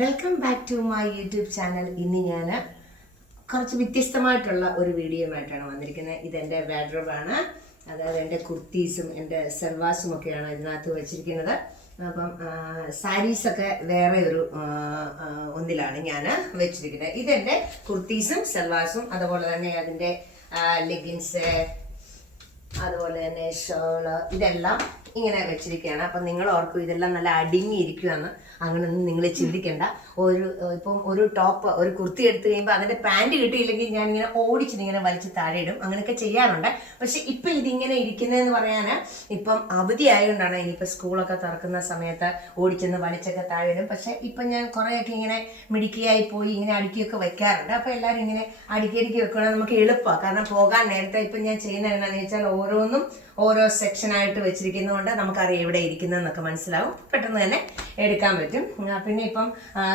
Welcome back to my YouTube channel. ഇന്ന് ഞാൻ കുറച്ച് വ്യത്യസ്തമായിട്ടുള്ള ഒരു വീഡിയോയുമായിട്ടാണ് വന്നിരിക്കുന്നത്. ഇതെൻ്റെ വാഡ്രോബാണ്, അതായത് എൻ്റെ കുർത്തീസും എൻ്റെ സെൽവാസും ഒക്കെയാണ് ഇതിനകത്ത് വെച്ചിരിക്കുന്നത്. അപ്പം സാരീസൊക്കെ വേറെ ഒരു ഒന്നിലാണ് ഞാൻ വെച്ചിരിക്കുന്നത്. ഇതെൻ്റെ കുർത്തീസും സെൽവാസും, അതുപോലെ തന്നെ അതിൻ്റെ ലെഗിൻസ്, അതുപോലെ തന്നെ ഷോള്, ഇതെല്ലാം ഇങ്ങനെ വെച്ചിരിക്കുകയാണ്. അപ്പം നിങ്ങൾ ഓർക്കും ഇതെല്ലാം നല്ല അടുങ്ങിയിരിക്കുകയെന്ന്. അങ്ങനെയൊന്നും നിങ്ങൾ ചിന്തിക്കേണ്ട. ഇപ്പം ഒരു ടോപ്പ്, ഒരു കുർത്തി എടുത്തു കഴിയുമ്പോൾ അതിൻ്റെ പാൻറ് കിട്ടിയില്ലെങ്കിൽ ഞാനിങ്ങനെ ഓടിച്ചിങ്ങനെ വലിച്ച് താഴെ ഇടും. അങ്ങനെയൊക്കെ ചെയ്യാറുണ്ട്. പക്ഷെ ഇപ്പം ഇതിങ്ങനെ ഇരിക്കുന്നതെന്ന് പറയാൻ ഇപ്പം അവധി ആയതുകൊണ്ടാണ്. ഇനിയിപ്പോൾ സ്കൂളൊക്കെ തുറക്കുന്ന സമയത്ത് ഓടിച്ചെന്ന് വലിച്ചൊക്കെ താഴെ ഇടും. പക്ഷെ ഇപ്പം ഞാൻ കുറേയൊക്കെ ഇങ്ങനെ മിടുക്കിയായി പോയി ഇങ്ങനെ അടുക്കിയൊക്കെ വെക്കാറുണ്ട്. അപ്പോൾ എല്ലാവരും ഇങ്ങനെ അടുക്കി വെക്കുകയാണെങ്കിൽ നമുക്ക് എളുപ്പമാണ്. കാരണം പോകാൻ നേരത്തെ ഇപ്പം ഞാൻ ചെയ്യുന്നത് എന്താണെന്ന് വെച്ചാൽ ഓരോന്നും ഓരോ സെക്ഷനായിട്ട് വെച്ചിരിക്കുന്നതുകൊണ്ട് നമുക്കറിയാം എവിടെ ഇരിക്കുന്നതെന്നൊക്കെ മനസ്സിലാവും. പെട്ടെന്ന് തന്നെ എടുക്കാൻ പറ്റും. പിന്നെ ഇപ്പം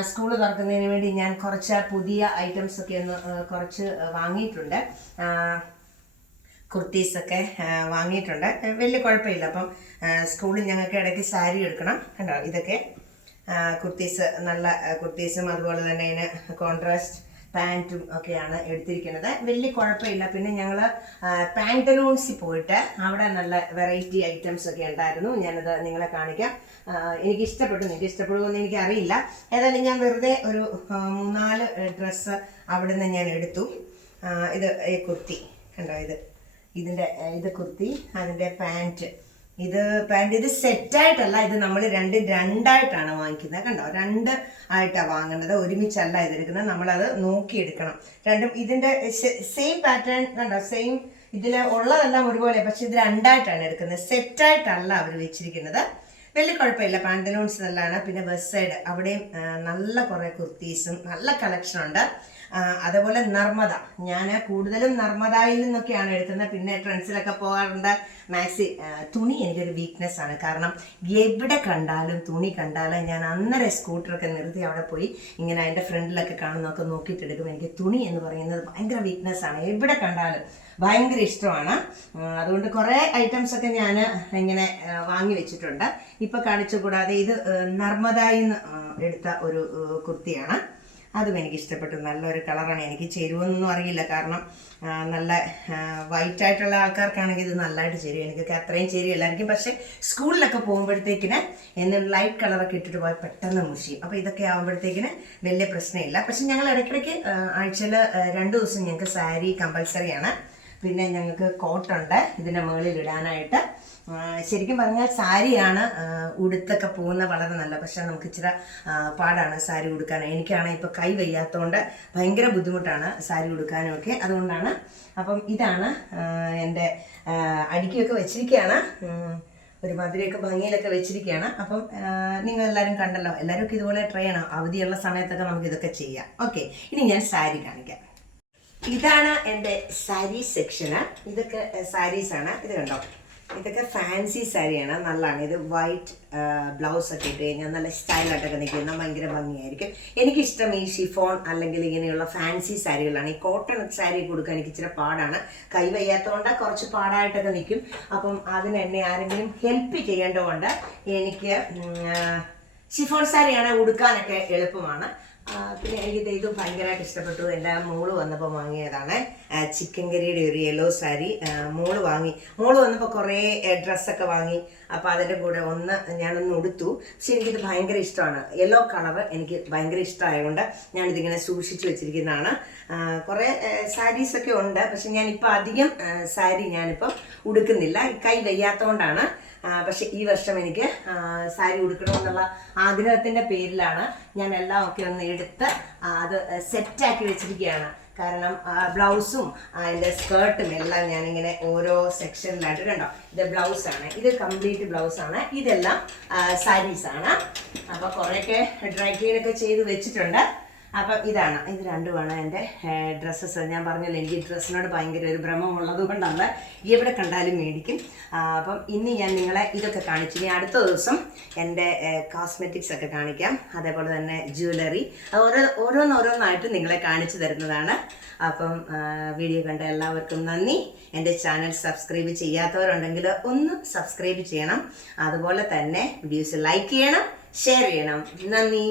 സ്കൂൾ തുറക്കുന്നതിന് വേണ്ടി ഞാൻ കുറച്ച് പുതിയ ഐറ്റംസ് ഒക്കെ ഒന്ന് കുറച്ച് വാങ്ങിയിട്ടുണ്ട്. കുർത്തീസൊക്കെ വാങ്ങിയിട്ടുണ്ട്. വലിയ കുഴപ്പമില്ല. അപ്പം സ്കൂളിൽ ഞങ്ങൾക്ക് ഇടയ്ക്ക് സാരി എടുക്കണം. കണ്ടോ, ഇതൊക്കെ കുർത്തീസ്, നല്ല കുർത്തീസും അതുപോലെ തന്നെ അതിന് കോൺട്രാസ്റ്റ് പാൻറ്റും ഒക്കെയാണ് എടുത്തിരിക്കുന്നത്. വലിയ കുഴപ്പമില്ല. പിന്നെ ഞങ്ങൾ പാൻറ്റലൂൺസിൽ പോയിട്ട് അവിടെ നല്ല വെറൈറ്റി ഐറ്റംസ് ഒക്കെ ഉണ്ടായിരുന്നു. ഞാനത് നിങ്ങളെ കാണിക്കാം. എനിക്ക് ഇഷ്ടപ്പെട്ടു. നിങ്ങൾക്ക് ഇഷ്ടപ്പെടുമെന്ന് എനിക്കറിയില്ല. ഏതായാലും ഞാൻ വെറുതെ ഒരു 3-4 ഡ്രസ്സ് അവിടെ നിന്ന് ഞാൻ എടുത്തു. ഇത് കുർത്തി കണ്ടോ, ഇത് കുർത്തി, അതിൻ്റെ പാൻറ്റ്, ഇത് സെറ്റായിട്ടല്ല, ഇത് നമ്മൾ രണ്ടായിട്ടാണ് വാങ്ങിക്കുന്നത്. കണ്ടോ, 2 ആയിട്ടാണ് വാങ്ങേണ്ടത്, ഒരുമിച്ചല്ല ഇതെടുക്കുന്നത്. നമ്മളത് നോക്കിയെടുക്കണം. രണ്ടും ഇതിൻ്റെ സെയിം പാറ്റേൺ കണ്ടോ, സെയിം ഇതിൽ ഉള്ളതെല്ലാം ഒരുപോലെ. പക്ഷെ ഇത് 2ആയിട്ടാണ് എടുക്കുന്നത്, സെറ്റായിട്ടല്ല അവർ വെച്ചിരിക്കുന്നത്. വലിയ കുഴപ്പമില്ല. പാൻറ്റലൂൺസ് നല്ലതാണ്. പിന്നെ വെസ്റ്റ് സൈഡ് അവിടെയും നല്ല കുറേ കുർത്തീസും നല്ല കളക്ഷനുണ്ട്. അതുപോലെ നർമ്മദ, ഞാൻ കൂടുതലും നർമ്മദയിൽ നിന്നൊക്കെയാണ് എടുക്കുന്നത്. പിന്നെ ട്രെൻഡ്സിലൊക്കെ പോകാറുണ്ട്. മാക്സി തുണി എനിക്കൊരു വീക്ക്നെസ് ആണ്. കാരണം എവിടെ കണ്ടാലും തുണി കണ്ടാലും ഞാൻ അന്നേരം സ്കൂട്ടറൊക്കെ നിർത്തി അവിടെ പോയി ഇങ്ങനെ അതിൻ്റെ ഫ്രണ്ടിലൊക്കെ കാണുന്നതൊക്കെ നോക്കിയിട്ടെടുക്കും. എനിക്ക് തുണി എന്ന് പറയുന്നത് ഭയങ്കര വീക്ക്നെസ് ആണ്. എവിടെ കണ്ടാലും ഭയങ്കര ഇഷ്ടമാണ്. അതുകൊണ്ട് കുറേ ഐറ്റംസൊക്കെ ഞാൻ ഇങ്ങനെ വാങ്ങി വെച്ചിട്ടുണ്ട്. ഇപ്പോൾ കാണിച്ചു. കൂടാതെ ഇത് നർമ്മദയിൽ നിന്ന് എടുത്ത ഒരു കുർത്തിയാണ്. അതും എനിക്ക് ഇഷ്ടപ്പെട്ടു. നല്ലൊരു കളറാണ്. എനിക്ക് ചേരുവെന്നൊന്നും അറിയില്ല. കാരണം നല്ല വൈറ്റ് ആയിട്ടുള്ള ആൾക്കാർക്കാണെങ്കിൽ ഇത് നല്ലതായിട്ട് ചേരും. എനിക്കൊക്കെ അത്രയും ചേരുകയില്ലായിരിക്കും. പക്ഷേ സ്കൂളിലൊക്കെ പോകുമ്പോഴത്തേക്കിന് ലൈറ്റ് കളറൊക്കെ ഇട്ടിട്ട് പോയാൽ പെട്ടെന്ന് മുഷിയും. അപ്പോൾ ഇതൊക്കെ ആകുമ്പോഴത്തേക്കിന് വലിയ പ്രശ്നമില്ല. പക്ഷെ ഞങ്ങൾ ഇടയ്ക്കിടയ്ക്ക് ആഴ്ചയിൽ 2 ദിവസം ഞങ്ങൾക്ക് സാരി കമ്പൽസറിയാണ്. പിന്നെ ഞങ്ങൾക്ക് കോട്ടുണ്ട് ഇതിൻ്റെ മുകളിൽ ഇടാനായിട്ട്. ശരിക്കും പറഞ്ഞാൽ സാരിയാണ് ഉടുത്തൊക്കെ പോകുന്ന വളരെ നല്ല. പക്ഷെ നമുക്ക് ഇച്ചിരി പാടാണ് സാരി ഉടുക്കാൻ. എനിക്കാണെങ്കിൽ ഇപ്പോൾ കൈ വയ്യാത്തതുകൊണ്ട് ഭയങ്കര ബുദ്ധിമുട്ടാണ് സാരി ഉടുക്കാനും ഒക്കെ. അതുകൊണ്ടാണ്. അപ്പം ഇതാണ് എൻ്റെ അടുക്കിയൊക്കെ വെച്ചിരിക്കുകയാണ്. ഒരുമാതിരിയൊക്കെ ഭംഗിയിലൊക്കെ വെച്ചിരിക്കുകയാണ്. അപ്പം നിങ്ങളെല്ലാവരും കണ്ടല്ലോ. എല്ലാവരും ഇതുപോലെ ട്രൈ ചെയ്യണം. അവധിയുള്ള സമയത്തൊക്കെ നമുക്കിതൊക്കെ ചെയ്യാം. ഓക്കെ, ഇനി ഞാൻ സാരി കാണിക്കാം. ഇതാണ് എൻ്റെ സാരി സെക്ഷന്. ഇതൊക്കെ സാരീസാണ്. ഇത് കണ്ടോ, ഇതൊക്കെ ഫാൻസി സാരിയാണ്. നല്ലതാണ്. ഇത് വൈറ്റ് ബ്ലൗസൊക്കെ ഇട്ട് കഴിഞ്ഞാൽ നല്ല സ്റ്റൈലായിട്ടൊക്കെ നിൽക്കുന്ന ഭയങ്കര ഭംഗിയായിരിക്കും. എനിക്കിഷ്ടം ഈ ഷിഫോൺ അല്ലെങ്കിൽ ഇങ്ങനെയുള്ള ഫാൻസി സാരികളാണ്. ഈ കോട്ടൺ സാരി കൊടുക്കാൻ എനിക്ക് ഇച്ചിരി പാടാണ്. കൈ വയ്യാത്തതുകൊണ്ട് കുറച്ച് പാടായിട്ടൊക്കെ നിൽക്കും. അപ്പം അതിന് എന്നെ ആരെങ്കിലും ഹെൽപ്പ് ചെയ്യേണ്ടതുകൊണ്ട് എനിക്ക് ഷിഫോൺ സാരിയാണ് ഉടുക്കാനൊക്കെ എളുപ്പമാണ്. പിന്നെ എനിക്ക് ഇത് ഭയങ്കരമായിട്ട് ഇഷ്ടപ്പെട്ടു. എൻ്റെ മോള് വന്നപ്പോൾ വാങ്ങിയതാണ്. ചിക്കൻ കറിയുടെ ഒരു യെല്ലോ സാരി മോള് വന്നപ്പോൾ കുറേ ഡ്രസ്സൊക്കെ വാങ്ങി. അപ്പോൾ അതിൻ്റെ കൂടെ ഞാനൊന്ന് ഉടുത്തു. പക്ഷെ എനിക്കിത് ഭയങ്കര ഇഷ്ടമാണ്. യെല്ലോ കളറ് എനിക്ക് ഭയങ്കര ഇഷ്ടമായതുകൊണ്ട് ഞാനിതിങ്ങനെ സൂക്ഷിച്ചു വെച്ചിരിക്കുന്നതാണ്. കുറേ സാരീസൊക്കെ ഉണ്ട്. പക്ഷെ ഞാനിപ്പോൾ അധികം സാരി ഞാനിപ്പം ഉടുക്കുന്നില്ല, കൈ വയ്യാത്തതുകൊണ്ടാണ്. പക്ഷെ ഈ വർഷം എനിക്ക് സാരി ഉടുക്കണമെന്നുള്ള ആഗ്രഹത്തിൻ്റെ പേരിലാണ് ഞാൻ എല്ലാം ഒക്കെ ഒന്ന് എടുത്ത് അത് സെറ്റാക്കി വെച്ചിരിക്കുകയാണ്. കാരണം ബ്ലൗസും അതിൻ്റെ സ്കേർട്ടും എല്ലാം ഞാനിങ്ങനെ ഓരോ സെക്ഷനിലായിട്ട് കണ്ടോ. ഇത് ബ്ലൗസാണ്, ഇത് കംപ്ലീറ്റ് ബ്ലൗസാണ്. ഇതെല്ലാം സാരീസാണ്. അപ്പോൾ കുറേയൊക്കെ ഡ്രൈ ക്ലീനൊക്കെ ചെയ്ത് വെച്ചിട്ടുണ്ട്. അപ്പം ഇത് രണ്ടുമാണ് എൻ്റെ ഡ്രസ്സസ്. ഞാൻ പറഞ്ഞല്ലോ, എനിക്ക് ഡ്രസ്സിനോട് ഭയങ്കര ഒരു ഭ്രമമുള്ളത് കൊണ്ടാണ് എവിടെ കണ്ടാലും മേടിക്കും. അപ്പം ഇനി ഞാൻ നിങ്ങളെ ഇതൊക്കെ കാണിച്ചു. ഇനി അടുത്ത ദിവസം എൻ്റെ കോസ്മെറ്റിക്സ് ഒക്കെ കാണിക്കാം. അതേപോലെ തന്നെ ജ്വല്ലറി, ഓരോന്നായിട്ട് നിങ്ങളെ കാണിച്ചു തരുന്നതാണ്. അപ്പം വീഡിയോ കണ്ട എല്ലാവർക്കും നന്ദി. എൻ്റെ ചാനൽ സബ്സ്ക്രൈബ് ചെയ്യാത്തവരുണ്ടെങ്കിൽ ഒന്ന് സബ്സ്ക്രൈബ് ചെയ്യണം. അതുപോലെ തന്നെ വീഡിയോസ് ലൈക്ക് ചെയ്യണം, ഷെയർ ചെയ്യണം. നന്ദി.